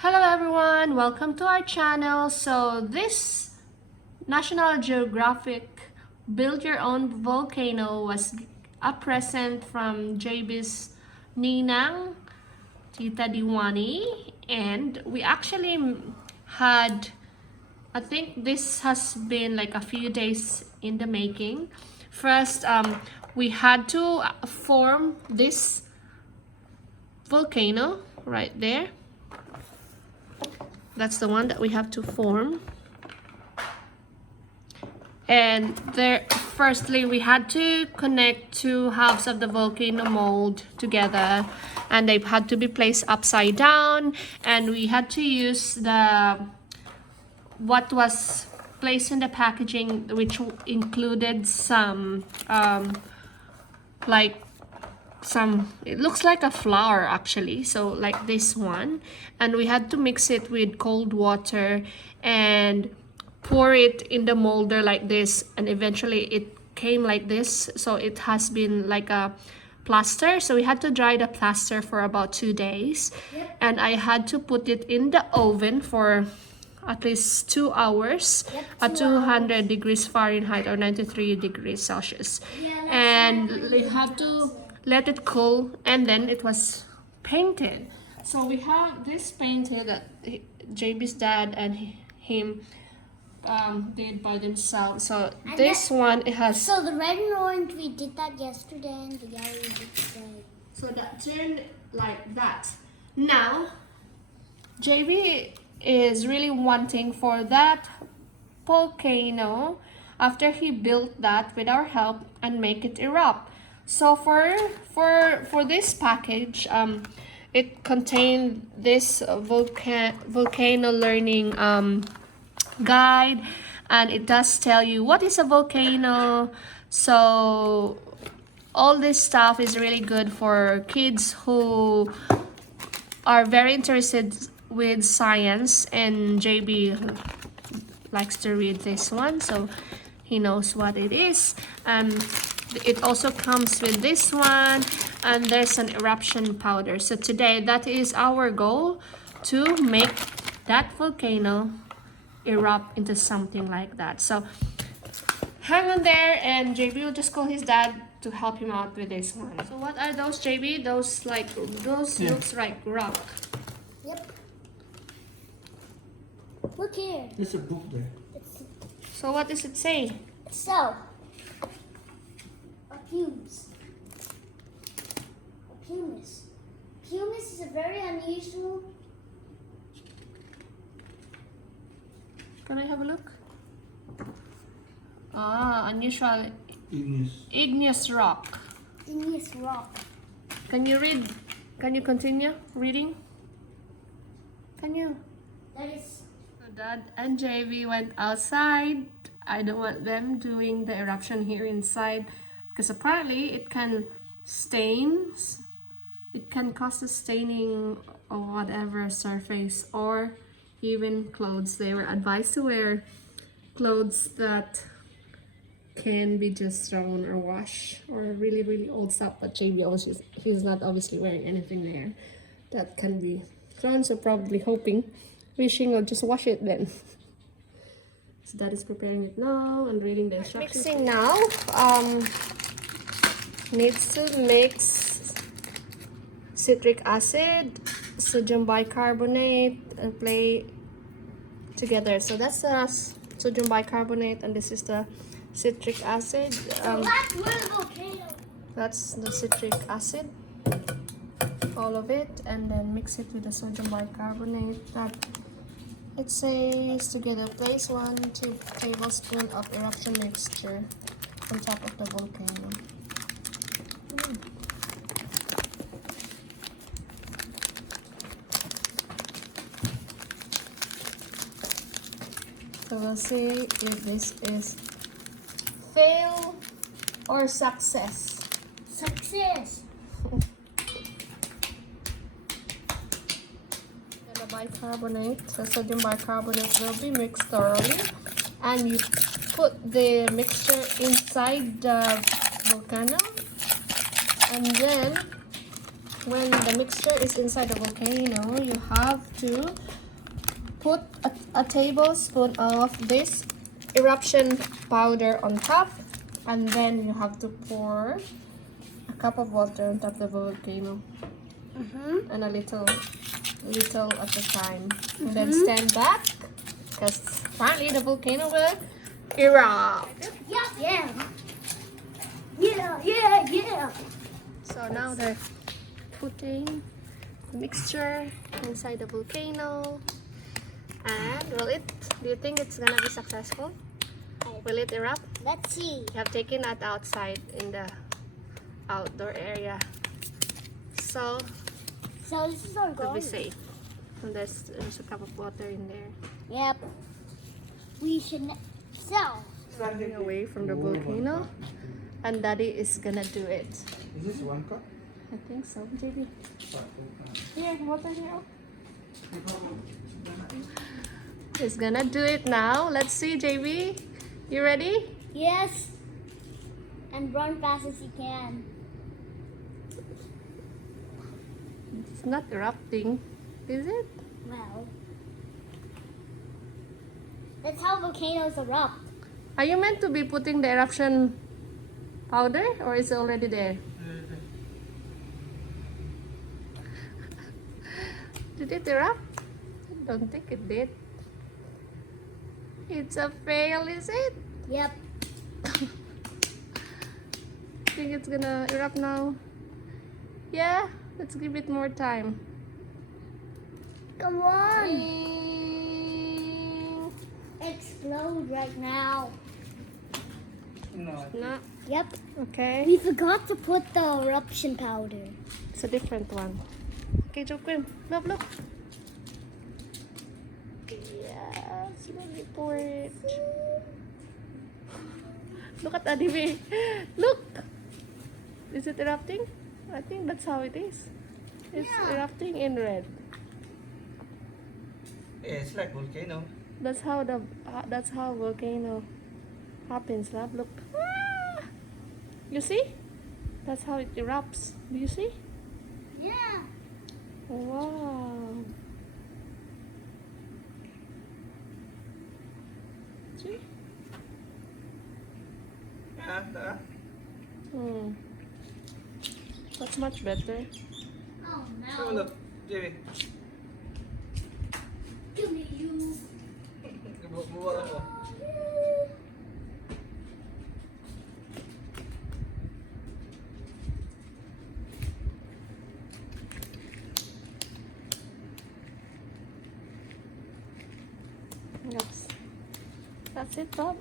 Hello everyone, welcome to our channel. So this National Geographic Build Your Own Volcano was a present from JB's Ninang, Tita Diwani, and we actually had, I think this has been like a few days in the making. First, we had to form this volcano right there. That's the one that we have to form. And there, firstly, we had to connect two halves of the volcano mold together, and they had to be placed upside down. And we had to use what was placed in the packaging, which included some it looks like a flower actually, so like this one, and we had to mix it with cold water and pour it in the molder like this, and eventually it came like this. So it has been like a plaster, so we had to dry the plaster for about 2 days. Yep. And I had to put it in the oven for at least 2 hours. Yep, at 200 degrees Fahrenheit or 93 degrees Celsius. Yeah, and we had to let it cool, and then it was painted. So we have this painted that JB's dad and him did by themselves. So and this one, it has, so the red and orange we did that yesterday, and the yellow we did today. So that turned like that. Now JB is really wanting for that volcano, after he built that with our help, and make it erupt. So for this package, it contained this volcano learning guide, and it does tell you what is a volcano. So all this stuff is really good for kids who are very interested with science, and JB likes to read this one, so he knows what it is. It also comes with this one, and there's an eruption powder. So today, that is our goal, to make that volcano erupt into something like that. So hang on there, and JB will just call his dad to help him out with this one. So what are those, JB? Those Yeah. looks like rock. Yep. Look here. There's a book there. So what does it say? So, pumice. Pumice. Pumice is a very unusual. Can I have a look? Unusual igneous rock. Igneous rock. Can you read? Can you continue reading? Can you? That is. So Dad and JV went outside. I don't want them doing the eruption here inside, because apparently it can stain. It can cause a staining of whatever surface or even clothes. They were advised to wear clothes that can be just thrown or washed, or really old stuff. But JB obviously, he's not obviously wearing anything there that can be thrown, so probably wishing I'll just wash it then. So Dad is preparing it now and reading the instructions. Mixing now. Needs to mix citric acid, sodium bicarbonate, and play together. So that's the sodium bicarbonate, and this is the citric acid. That's the citric acid, all of it, and then mix it with the sodium bicarbonate. It says together, place 1 tablespoon of eruption mixture on top of the volcano. So we'll see if this is fail or success. Success. The sodium bicarbonate will be mixed thoroughly, and you put the mixture inside the volcano, and then when the mixture is inside the volcano, you have to put a tablespoon of this eruption powder on top, and then you have to pour a cup of water on top of the volcano, and a little at a time, and then stand back because apparently the volcano will erupt. Yeah. So now they're putting the mixture inside the volcano. And do you think it's gonna be successful? Will it erupt? Let's see. You have taken it outside in the outdoor area. So So this is our to goal. be safe. And there's a cup of water in there. Yep. We should. Running away from the volcano. And Daddy is gonna do it. Is this 1 cup? I think so, JB. Here, water here. He's gonna do it now. Let's see, JB. You ready? Yes. And run fast as you can. It's not erupting, is it? Well, that's how volcanoes erupt. Are you meant to be putting the eruption powder, or is it already there? Did it erupt? I don't think it did. It's a fail, is it? Yep. Think it's gonna erupt now? Yeah, let's give it more time. Come on. Mm, Explode right now. No. no. Yep. Okay. We forgot to put the eruption powder. It's a different one. Okay, Joaquin, look. Yeah, slowly pour it. Look at Adime. Look! Is it erupting? I think that's how it is. It's erupting in red. Yeah, it's like volcano. That's how volcano happens, love. Look. Ah! You see? That's how it erupts. Do you see? Yeah. Wow. See? Hmm. That's much better. Oh So no. look, Jamie. Give me you. Buwa ako. That's it, Bob.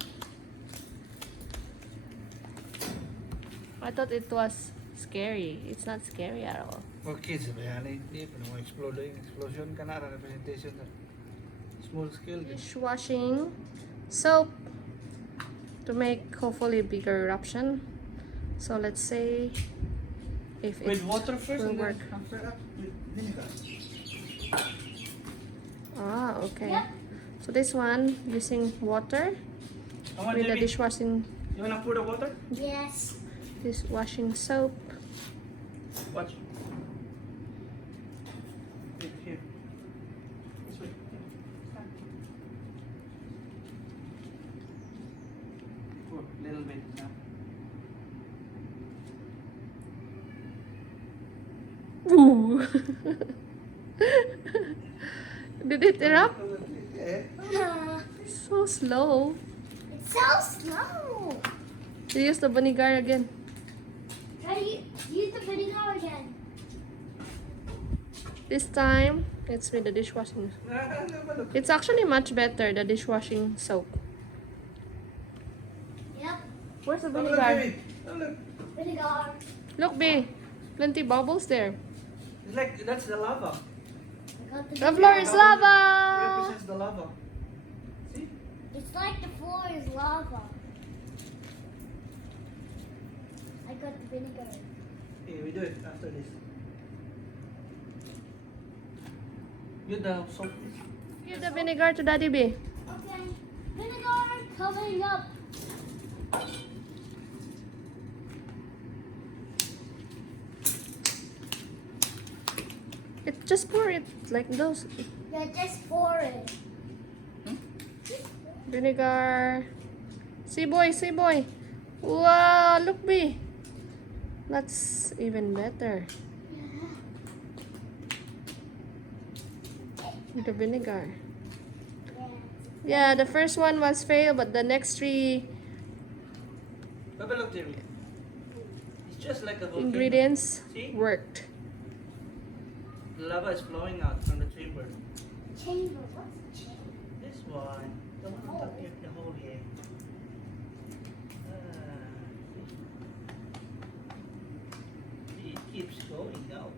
I thought it was scary. It's not scary at all. For kids, bayani. Hindi pa naman explosion ka na representation na small scale. Dishwashing soap to make hopefully bigger eruption. So let's say if it With water first will and work. then after that with vinegar. Ah, okay. Yep. So this one using water Come on, with the Jamie. dishwashing You wanna pour the water? Yes. dishwashing soap. Watch. Here. This way. Pour a little bit now. Ooh. Did it erupt? Yeah. So slow. It's so slow. You use the vinegar again. Try to use the vinegar again. This time it's with the dishwashing. It's actually much better, the dishwashing soap. Yep. Where's the Look, vinegar? Jamie. Look. Vinegar. Look, B. Plenty bubbles there. It's like that's the lava. I got The floor is It lava. represents the lava. See? It's like the floor is lava. I got the vinegar. Okay, we do it after this. Get the soap. Give the vinegar to Daddy B. Okay. Vinegar coming up. Just pour it like those. Yeah, just pour it. Vinegar. See boy, see boy. Wow, look me. That's even better. The vinegar. Yeah, the first one was fail, but the next three Have a look, Jerry. It's just like a volcano. ingredients See? worked. The lava is flowing out from the chamber. Chamber. What's chamber? This one. The one on top here, the hole here. See? It keeps going out.